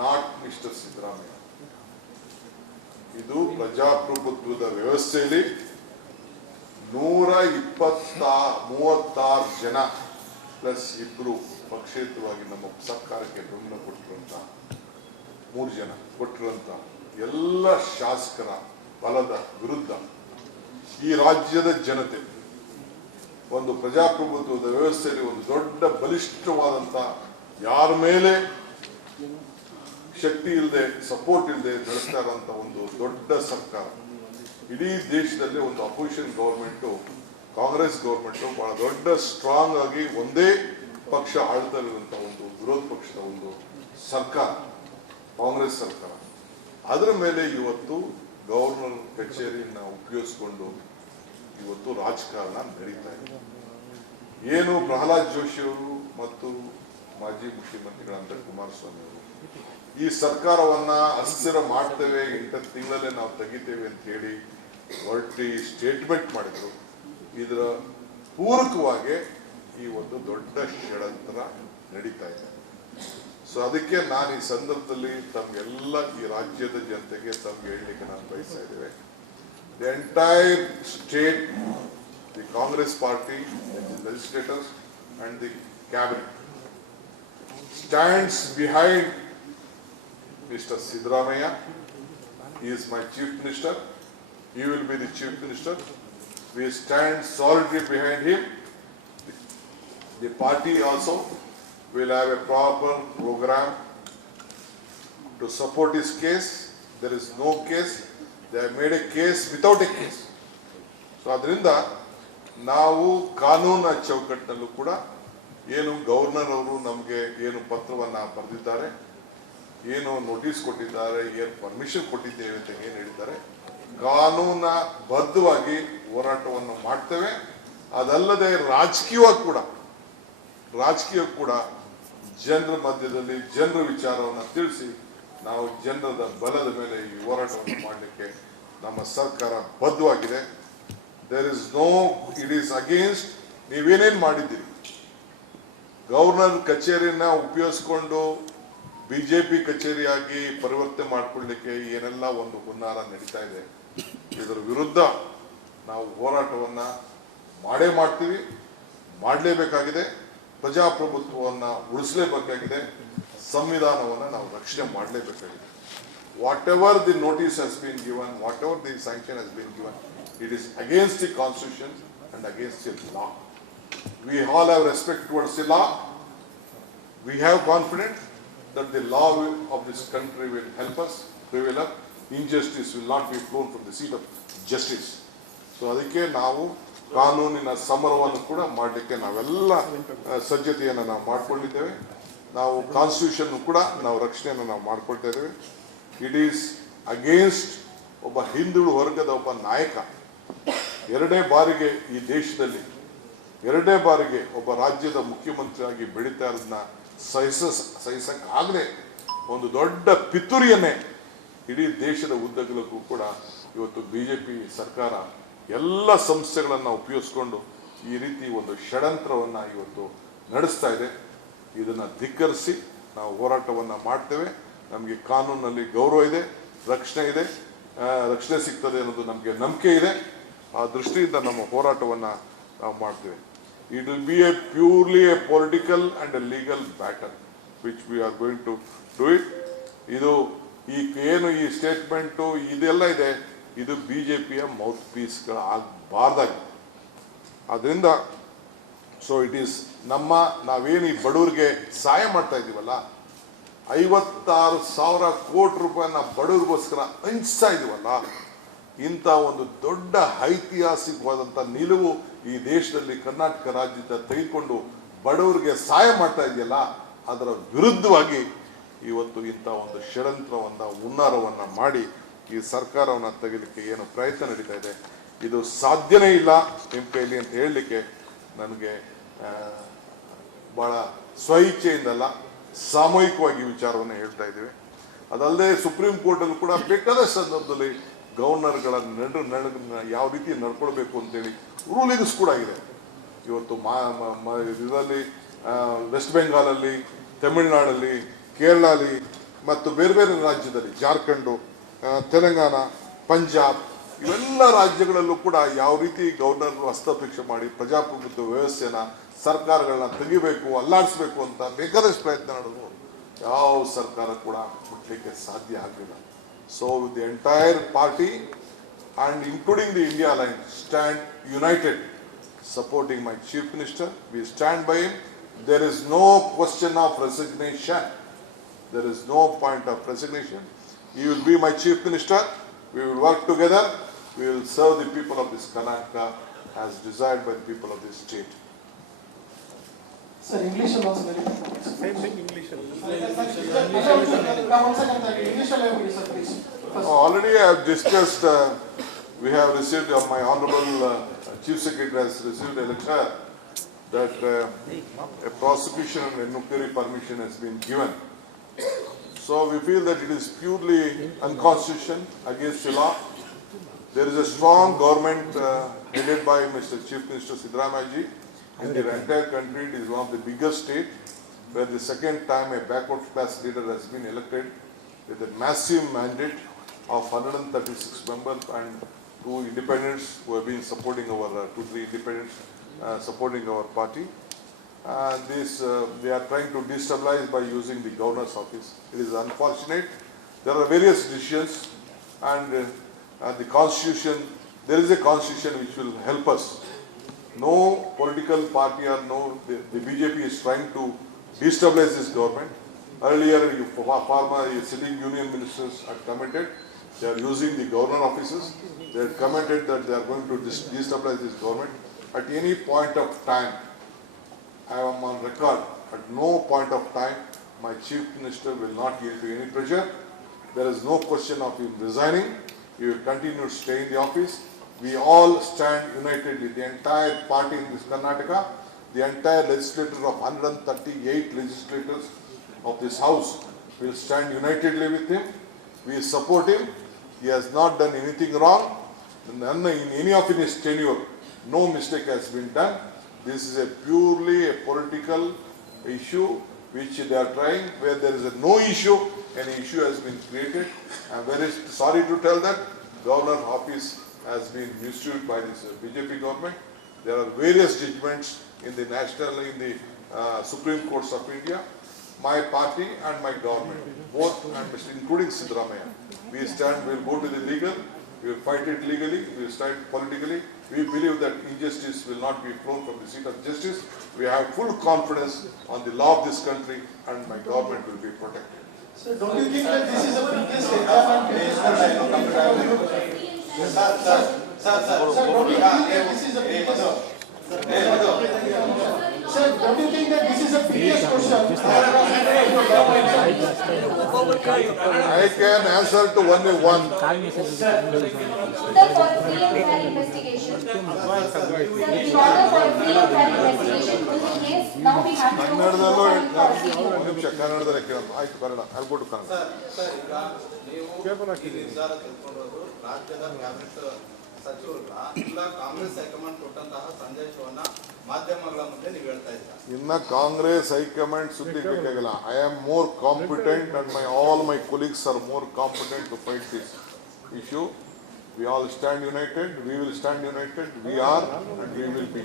Not mister Siddaramaiah. ಇದು ಪ್ರಜಾಪ್ರಭುತ್ವದ ವ್ಯವಸ್ಥೆಯಲ್ಲಿ 136 ಜನ ಪ್ಲಸ್ ಇಬ್ರು ಪಕ್ಷೇತರವಾಗಿ ನಮ್ಮ ಸರ್ಕಾರಕ್ಕೆ ಬೆಂಬಲ ಕೊಟ್ಟಿರುವಂತ 3 ಜನ ಕೊಟ್ಟಿರುವಂತ ಎಲ್ಲ ಶಾಸಕರ ಬಲದ ವಿರುದ್ಧ ಈ ರಾಜ್ಯದ ಜನತೆ ಒಂದು ಪ್ರಜಾಪ್ರಭುತ್ವದ ವ್ಯವಸ್ಥೆಯಲ್ಲಿ ಒಂದು ದೊಡ್ಡ ಬಲಿಷ್ಠವಾದಂತ ಯಾರ ಮೇಲೆ ಶಕ್ತಿ ಇಲ್ಲದೆ ಸಪೋರ್ಟ್ ಇಲ್ಲದೆ ನಡೆಸ್ತಾ ಇರುವಂತ ಒಂದು ದೊಡ್ಡ ಸರ್ಕಾರ, ಇಡೀ ದೇಶದಲ್ಲಿ ಒಂದು ಅಪೋಸಿಷನ್ ಗವರ್ಮೆಂಟ್ ಕಾಂಗ್ರೆಸ್ ಗವರ್ಮೆಂಟ್ ಬಹಳ ದೊಡ್ಡ ಸ್ಟ್ರಾಂಗ್ ಆಗಿ ಒಂದೇ ಪಕ್ಷ ಆಳ್ತಾ ಇರುವಂತ ಒಂದು ವಿರೋಧ ಪಕ್ಷದ ಒಂದು ಸರ್ಕಾರ ಕಾಂಗ್ರೆಸ್ ಸರ್ಕಾರ. ಅದರ ಮೇಲೆ ಇವತ್ತು ಗವರ್ನರ್ ಕಚೇರಿಯನ್ನು ಉಪಯೋಗಿಸಿಕೊಂಡು ಇವತ್ತು ರಾಜಕಾರಣ ನಡೀತಾ ಇದೆ. ಏನು ಪ್ರಹ್ಲಾದ್ ಜೋಶಿ ಅವರು ಮತ್ತು ಮಾಜಿ ಮುಖ್ಯಮಂತ್ರಿಗಳಂತ ಕುಮಾರಸ್ವಾಮಿ ಅವರು ಈ ಸರ್ಕಾರವನ್ನ ಅಸ್ಥಿರ ಮಾಡ್ತೇವೆ, 8 ತಿಂಗಳಲ್ಲೇ ನಾವು ತೆಗಿತೇವೆ ಅಂತ ಹೇಳಿ ಹೊರಟಿ ಸ್ಟೇಟ್ಮೆಂಟ್ ಮಾಡಿದ್ರು. ಇದರ ಪೂರಕವಾಗಿ ಈ ಒಂದು ದೊಡ್ಡ ಷಡ್ಯಂತ್ರ ನಡೀತಾ ಇದೆ. ಸೊ ಅದಕ್ಕೆ ನಾನು ಈ ಸಂದರ್ಭದಲ್ಲಿ ತಮ್ಗೆಲ್ಲ ಈ ರಾಜ್ಯದ ಜನತೆಗೆ ತಮ್ಗೆ ಹೇಳಲಿಕ್ಕೆ ನಾನು ಬಯಸ್ತಾ ಇದ್ದೇವೆ. The entire state, the Congress party, the legislators and the cabinet stands behind Mr. Siddaramaiah. He is my chief minister. He will be the chief minister. We stand solidly behind him. The party also will have a proper program to support his case. There is no case. They have made a case without a case. So ಅದರಿಂದ ನಾವು ಕಾನೂನಿನ ಚೌಕಟ್ಟಿನಲ್ಲೂ ಕೂಡ ಏನು governor ಅವರು ನಮಗೆ ಏನು ಪತ್ರವನ್ನ ಬರೆದಿದ್ದಾರೆ, ಏನು ನೋಟಿಸ್ ಕೊಟ್ಟಿದ್ದಾರೆ, ಏನು ಪರ್ಮಿಷನ್ ಕೊಟ್ಟಿದ್ದೇವೆ ಅಂತ ಏನು ಹೇಳಿದ್ದಾರೆ, ಕಾನೂನ ಬದ್ಧವಾಗಿ ಹೋರಾಟವನ್ನು ಮಾಡ್ತೇವೆ. ಅದಲ್ಲದೆ ರಾಜಕೀಯವಾಗಿ ಕೂಡ ಜನರ ಮಧ್ಯದಲ್ಲಿ ಜನರ ವಿಚಾರವನ್ನು ತಿಳಿಸಿ ನಾವು ಜನರದ ಬಲದ ಮೇಲೆ ಈ ಹೋರಾಟವನ್ನು ಮಾಡಲಿಕ್ಕೆ ನಮ್ಮ ಸರ್ಕಾರ ಬದ್ಧವಾಗಿದೆ. There is no, it is against ನೀವೇನೇನು ಮಾಡಿದ್ದೀರಿ. ಗವರ್ನರ್ ಕಚೇರಿನ ಉಪಯೋಗಿಸ್ಕೊಂಡು ಬಿಜೆಪಿ ಕಚೇರಿಯಾಗಿ ಪರಿವರ್ತನೆ ಮಾಡಿಕೊಳ್ಳಲಿಕ್ಕೆ ಏನೆಲ್ಲ ಒಂದು ಹುನ್ನಾರ ನಡೀತಾ ಇದೆ, ಇದರ ವಿರುದ್ಧ ನಾವು ಹೋರಾಟವನ್ನ ಮಾಡ್ತೀವಿ, ಮಾಡಲೇಬೇಕಾಗಿದೆ. ಪ್ರಜಾಪ್ರಭುತ್ವವನ್ನು ಉಳಿಸಲೇಬೇಕಾಗಿದೆ, ಸಂವಿಧಾನವನ್ನು ನಾವು ರಕ್ಷಣೆ ಮಾಡಲೇಬೇಕಾಗಿದೆ. Whatever the notice has been given, whatever the sanction has been given, it is against the constitution and against the law. We all have respect towards the law. We have confidence that the law of this country will help us prevail. Injustice will not be flown from the seat of justice. So ಅದಕ್ಕೆ ನಾವು ಕಾನೂನಿನ ಸಮರವನ್ನು ಕೂಡ ಮಾಡಲಿಕ್ಕೆ ನಾವೆಲ್ಲ ಸಜ್ಜತೆಯನ್ನು ನಾವು ಮಾಡಿಕೊಂಡಿದ್ದೇವೆ. ನಾವು constitution ಕೂಡ ನಾವು ರಕ್ಷಣೆಯನ್ನು ನಾವು ಮಾಡ್ಕೊಳ್ತಾ ಇದ್ದೇವೆ. ಇಟ್ ಈಸ್ ಅಗೇನ್ಸ್ಟ್ ಒಬ್ಬ ಹಿಂದುಳಿದ ವರ್ಗದ ಒಬ್ಬ ನಾಯಕ ಎರಡನೇ ಬಾರಿಗೆ ಈ ದೇಶದಲ್ಲಿ ಒಬ್ಬ ರಾಜ್ಯದ ಮುಖ್ಯಮಂತ್ರಿಯಾಗಿ ಬೆಳೀತಾ ಇರೋದನ್ನ ಸಹಿಸಕ್ಕಾಗದೆ ಒಂದು ದೊಡ್ಡ ಪಿತೂರಿಯನ್ನೇ ಇಡೀ ದೇಶದ ಉದ್ದಗಲಕ್ಕೂ ಕೂಡ ಇವತ್ತು ಬಿಜೆಪಿ ಸರ್ಕಾರ ಎಲ್ಲ ಸಂಸ್ಥೆಗಳನ್ನು ಉಪಯೋಗಿಸ್ಕೊಂಡು ಈ ರೀತಿ ಒಂದು ಷಡ್ಯಂತ್ರವನ್ನು ಇವತ್ತು ನಡೆಸ್ತಾ ಇದೆ. ಇದನ್ನು ಧಿಕ್ಕರಿಸಿ ನಾವು ಹೋರಾಟವನ್ನು ಮಾಡ್ತೇವೆ. ನಮಗೆ ಕಾನೂನಲ್ಲಿ ಗೌರವ ಇದೆ, ರಕ್ಷಣೆ ಸಿಗ್ತದೆ ಅನ್ನೋದು ನಮಗೆ ನಂಬಿಕೆ ಇದೆ. ಆ ದೃಷ್ಟಿಯಿಂದ ನಮ್ಮ ಹೋರಾಟವನ್ನು ನಾವು ಮಾಡ್ತೇವೆ. It will be purely a political and a legal battle which we are going to do it. ಇದು ಏನು ಈ ಸ್ಟೇಟ್ಮೆಂಟು ಇದೆಲ್ಲ ಇದೆ, ಇದು ಬಿಜೆಪಿಯ ಮೌತ್ ಪೀಸ್ಗಳು ಆಗಬಾರ್ದಾಗಿದೆ. ಅದರಿಂದ ಸೊ ಇಟ್ ಈಸ್ ನಾವೇನು ಈ ಬಡವರಿಗೆ ಸಹಾಯ ಮಾಡ್ತಾ ಇದ್ದೀವಲ್ಲ, 56,000 ಕೋಟಿ ರೂಪಾಯಿನ ಬಡವರಿಗೋಸ್ಕರ ಹಂಚ್ತಾ ಇದೀವಲ್ಲ, ಇಂಥ ಒಂದು ದೊಡ್ಡ ಐತಿಹಾಸಿಕವಾದಂಥ ನಿಲುವು ಈ ದೇಶದಲ್ಲಿ ಕರ್ನಾಟಕ ರಾಜ್ಯದ ತೆಗೆದುಕೊಂಡು ಬಡವರಿಗೆ ಸಹಾಯ ಮಾಡ್ತಾ ಇದೆಯಲ್ಲ, ಅದರ ವಿರುದ್ಧವಾಗಿ ಇವತ್ತು ಇಂಥ ಒಂದು ಷಡ್ಯಂತ್ರವನ್ನು ಹುನ್ನಾರವನ್ನು ಮಾಡಿ ಈ ಸರ್ಕಾರವನ್ನು ತೆಗೆಯಲಿಕ್ಕೆ ಏನು ಪ್ರಯತ್ನ ನಡೀತಾ ಇದೆ, ಇದು ಸಾಧ್ಯನೇ ಇಲ್ಲ ನಿಮ್ಮ ಕೈಲಿ ಅಂತ ಹೇಳಲಿಕ್ಕೆ ನನಗೆ ಭಾಳ ಸ್ವಇಚ್ಛೆಯಿಂದಲ್ಲ, ಸಾಮೂಹಿಕವಾಗಿ ವಿಚಾರವನ್ನು ಹೇಳ್ತಾ ಇದ್ದೀವಿ. ಅದಲ್ಲದೆ ಸುಪ್ರೀಂ ಕೋರ್ಟಲ್ಲೂ ಕೂಡ ಬೇಕಾದ ಸಂದರ್ಭದಲ್ಲಿ ಗವರ್ನರ್ಗಳ ಯಾವ ರೀತಿ ನಡ್ಕೊಳ್ಬೇಕು ಅಂತೇಳಿ ರೂಲಿಂಗ್ಸ್ ಕೂಡ ಇದೆ. ಇವತ್ತು ಇದರಲ್ಲಿ ವೆಸ್ಟ್ ಬೆಂಗಾಲಲ್ಲಿ, ತಮಿಳುನಾಡಲ್ಲಿ, ಕೇರಳಲ್ಲಿ ಮತ್ತು ಬೇರೆ ಬೇರೆ ರಾಜ್ಯದಲ್ಲಿ ಜಾರ್ಖಂಡು, ತೆಲಂಗಾಣ, ಪಂಜಾಬ್ ಇವೆಲ್ಲ ರಾಜ್ಯಗಳಲ್ಲೂ ಕೂಡ ಯಾವ ರೀತಿ ಗವರ್ನರ್ ಹಸ್ತಕ್ಷೇಪ ಮಾಡಿ ಪ್ರಜಾಪ್ರಭುತ್ವ ವ್ಯವಸ್ಥೆನ ಸರ್ಕಾರಗಳನ್ನ ತೆಗಿಬೇಕು, ಅಲ್ಲಾಡಿಸ್ಬೇಕು ಅಂತ ಬೇಕಾದಷ್ಟು ಪ್ರಯತ್ನ ನಡೆದ್ರು. ಯಾವ ಸರ್ಕಾರ ಕೂಡ ಮುಟ್ಲಿಕ್ಕೆ ಸಾಧ್ಯ ಆಗಲಿಲ್ಲ. So the entire party and including the India Alliance stand united supporting my Chief Minister. We stand by him. There is no question of resignation. There is no point of resignation. He will be my Chief Minister. We will work together. We will serve the people of this Karnataka as desired by the people of this state. Sir, English is also very important. Same thing English. English sir, please. Already I have discussed, we have received, my Honorable Chief Secretary has received a letter that a prosecution and inquiry permission has been given. So we feel that it is purely unconstitutional, against the law. There is a strong government headed by Mr. Chief Minister Siddaramaiah. In the entire country, it is one of the biggest state where the second time a backward class leader has been elected with a massive mandate of 136 members and 2 independents who have been supporting our 2-3 independents supporting our party. They are trying to destabilize by using the governor's office. It is unfortunate. There are various decisions, and the constitution. There is a constitution which will help us. No political party or the BJP is trying to destabilize this government. Earlier, former sitting union ministers had commented they are using the governor offices. They had commented that they are going to destabilize this government. At any point of time, I am on record, at no point of time, my Chief Minister will not yield to any pressure. There is no question of him resigning. He will continue to stay in the office. We all stand united with the entire party in this Karnataka, the entire legislature of 138 legislators of this house will stand unitedly with him. We support him. He has not done anything wrong. In any of his tenure, no mistake has been done. This is a purely a political issue which they are trying, where there is no issue, an issue has been created. I am very sorry to tell that Governor office has been misused by this BJP government. There are various judgments in the Supreme Courts of India. My party and my government, both and including Siddaramaiah, we stand, we will go to the legal, we will fight it legally, we will stand politically. We believe that injustice will not be flown from the seat of justice. We have full confidence on the law of this country, and my government will be protected. Sir, don't you think that this is a biggest exam and biggest question? Sir, don't you think that this is a biggest? Sir, don't you think that this is a biggest question? I can answer to only one. Order for free and fair investigation. Sir, in order for free and fair investigation to the case, now we have to go ಕನ್ನಡದಲ್ಲೂ for proceeding. ಒಂದು ನಿಮಿಷ ಕನ್ನಡದಲ್ಲಿ ಕೇಳೋಣ. ಆಯ್ತು Kannada ಅಲ್ಕೊಟ್ಟು Kannada. Sir ಈಗ ನೀವು ಈ ನಿರ್ಧಾರ ತೆಗೆದುಕೊಂಡವರು ರಾಜ್ಯದ ಕ್ಯಾಬಿನೆಟ್ ಸಚಿವರ ಇಲ್ಲ ಕಾಂಗ್ರೆಸ್ ಹೈಕಮಾಂಡ್ ಕೊಟ್ಟಂತಹ ಸಂದೇಶವನ್ನ ಮಾಧ್ಯಮಗಳ ಮುಂದೆ ನೀವು ಹೇಳ್ತಾ ಇದ್ದೀರಾ. ಇನ್ನ ಕಾಂಗ್ರೆಸ್ ಹೈಕಮಾಂಡ್ ಸುದ್ದಿ ಬೇಕಾಗಿಲ್ಲ. I am more competent and all my colleagues are more competent to fight this issue. We all stand united. We will stand united. We are and we will be.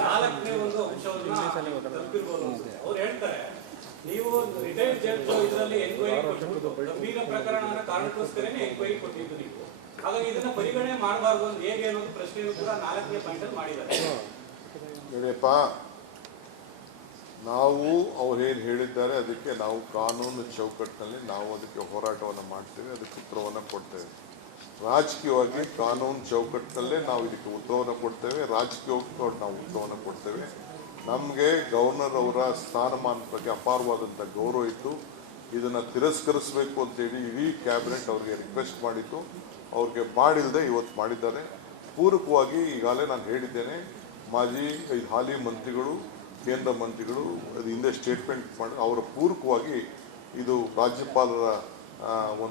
ನಾಲ್ಕನೇ ಒಂದು ಅಂಶವನ್ನ ತಪ್ಪಿರ್ಬೋದು. ಅವ್ರು ಹೇಳ್ತಾರೆ ನೀವು ರಿಟೈರ್ಡ್ ಜಡ್ಜ್ ಇದರಲ್ಲಿ enquiry ಕೊಟ್ಟಿದ್ದು ಗಂಭೀರ ಪ್ರಕರಣದ ಕಾರಣಕ್ಕೋಸ್ಕರನೇ ಎನ್ಕ್ವೈರಿ ಕೊಟ್ಟಿದ್ದು ನೀವು. ಹಾಗಾಗಿ ಇದನ್ನ ಪರಿಗಣನೆ ಮಾಡಬಾರ್ದು ಅಂತ ಹೇಗೆ ಅನ್ನೋದು ಪ್ರಶ್ನೆಯೂ ಕೂಡ 4ನೇ ಪಾಯಿಂಟ್ ಅಲ್ಲಿ ಮಾಡಿದ್ದಾರೆ. ನೋಡಿಯಪ್ಪ, ನಾವು ಅವ್ರು ಏನು ಹೇಳಿದ್ದಾರೆ ಅದಕ್ಕೆ ನಾವು ಕಾನೂನು ಚೌಕಟ್ಟಿನಲ್ಲಿ ನಾವು ಅದಕ್ಕೆ ಹೋರಾಟವನ್ನು ಮಾಡ್ತೇವೆ, ಅದಕ್ಕೆ ಉತ್ತರವನ್ನು ಕೊಡ್ತೇವೆ. ರಾಜಕೀಯವಾಗಿ ಕಾನೂನು ಚೌಕಟ್ಟಿನಲ್ಲೇ ನಾವು ಇದಕ್ಕೆ ಉತ್ತರವನ್ನು ಕೊಡ್ತೇವೆ, ರಾಜಕೀಯವಾಗಿ ನಾವು ಉತ್ತರವನ್ನು ಕೊಡ್ತೇವೆ. ನಮಗೆ ಗವರ್ನರ್ ಅವರ ಸ್ಥಾನಮಾನದ ಬಗ್ಗೆ ಅಪಾರವಾದಂಥ ಗೌರವ ಇತ್ತು. ಇದನ್ನು ತಿರಸ್ಕರಿಸಬೇಕು ಅಂತೇಳಿ ಇಡೀ ಕ್ಯಾಬಿನೆಟ್ ಅವರಿಗೆ ರಿಕ್ವೆಸ್ಟ್ ಮಾಡಿತ್ತು. ಅವ್ರಿಗೆ ಮಾಡಿಲ್ಲದೆ ಇವತ್ತು ಮಾಡಿದ್ದಾರೆ. ಪೂರಕವಾಗಿ ಈಗಾಗಲೇ ನಾನು ಹೇಳಿದ್ದೇನೆ, ಹಾಲಿ ಮಂತ್ರಿಗಳು, ಕೇಂದ್ರ ಮಂತ್ರಿಗಳು ಅದು ಹಿಂದೆ ಸ್ಟೇಟ್ಮೆಂಟ್ ಮಾಡಿ ಅವರ ಪೂರಕವಾಗಿ ಇದು ರಾಜ್ಯಪಾಲರ ಒಂದು